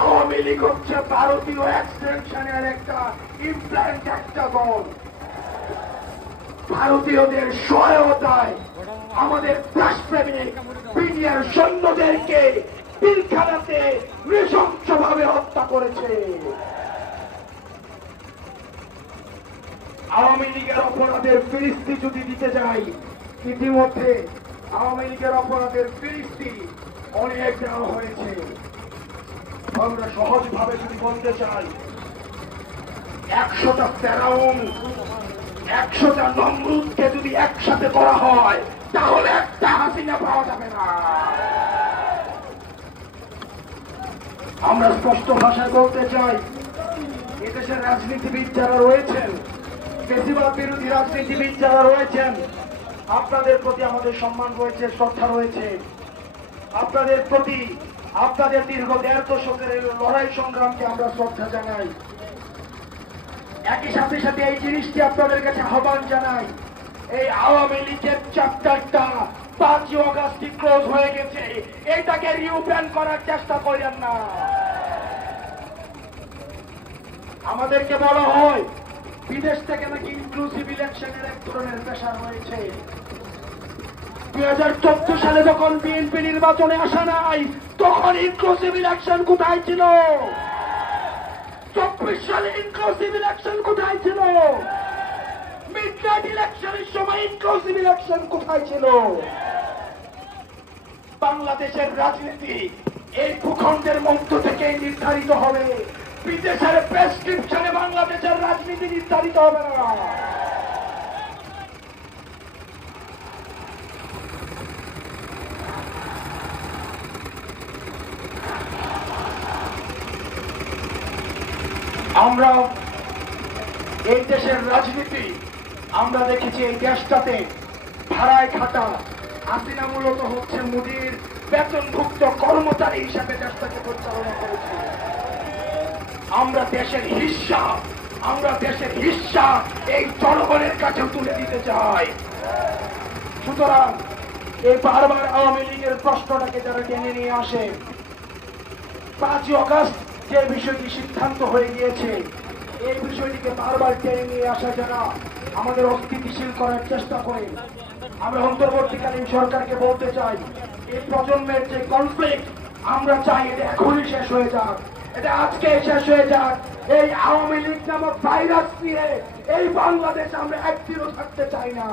আওয়ামী লীগ হচ্ছে ভারতীয় এক্সটেনশনের একটা ইমপ্ল্যান্ট, একটা দল। ভারতীয়দের সহায়তায় আমাদের দেশপ্রেমিক পিডিআর সৈন্যদেরকে পিলখানাতে নৃশংসভাবে হত্যা করেছে। আওয়ামী লীগের অপরাধের ফিরিস্তি যদি দিতে যাই, ইতিমধ্যে আওয়ামী লীগের অপরাধের ফিরিস্তি অনেক দেওয়া হয়েছে। আমরা সহজভাবে যদি বলতে চাই, 100টা ফেরাউন, 100টা নমরুদকে যদি একসাথে করা হয়, তাহলে একটা হাসিনা পাওয়া যাবে না। আমরা স্পষ্ট ভাষায় বলতে চাই, এদেশের রাজনীতিবিদ যারা রয়েছেন, বেশিরভাগ বিরোধী রাজনীতিবিদ যারা রয়েছেন, আপনাদের প্রতি আমাদের সম্মান রয়েছে, শ্রদ্ধা রয়েছে। আপনাদের প্রতি আপনাদের দীর্ঘ 1.5 দশকের লড়াই সংগ্রামকে আমরা শ্রদ্ধা জানাই। একই সাথে সাথে এই জিনিসটি আপনাদের কাছে আহ্বান জানাই, এই আওয়ামী লীগের চ্যাপ্টারটা 5 অগাস্ট ক্লোজ হয়ে গেছে, এটাকে রিওপেন করার চেষ্টা করেন না। আমাদেরকে বলা হয় বিদেশ থেকে নাকি ইনক্লুসিভ ইলেকশনের এক ধরনের প্রেশার হয়েছে। 2014 সালে যখন বিএনপি নির্বাচনে আসা নাই, তখন ইনক্লুসিভ ইলেকশন কোথায় ছিল? 24 সালে ইনক্লুসিভ ইলেকশন কোথায় ছিল? মিডনাইট ইলেকশনের সময় ইনক্লুসিভ ইলেকশন কোথায় ছিল? বাংলাদেশের রাজনীতি এই ভূখণ্ডের মধ্য থেকে নির্ধারিত হবে, বিদেশের প্রেসক্রিপশনে বাংলাদেশের রাজনীতি নির্ধারিত হবে না। আমরা এই দেশের রাজনীতি আমরা দেখেছি, এই দেশটাতে ভাড়ায় খাটা হাসিনা মূলত হচ্ছে মোদির বেতনভুক্ত কর্মচারী হিসাবে দেশটাকে পরিচালনা করেছে। আমরা দেশের হিস্সা এই জনগণের কাছে তুলে দিতে চাই। সুতরাং এই বারবার আওয়ামী লীগের প্রশ্নটাকে যারা টেনে নিয়ে আসে, 5 অগাস্ট যে বিষয়টি সিদ্ধান্ত হয়ে গিয়েছে, এই বিষয়টিকে বারবার টেনে নিয়ে আসা যারা আমাদের অস্থিতিশীল করার চেষ্টা করে, আমরা অন্তর্বর্তীকালীন সরকারকে বলতে চাই, এই প্রজন্মের যে কনফ্লিক্ট, আমরা চাই এটা এখনই শেষ হয়ে যাক, এটা আজকে শেষ হয়ে যাক। এই আওয়ামী লীগ নামক ভাইরাস নিয়ে এই বাংলাদেশ আমরা একদিনও থাকতে চাই না।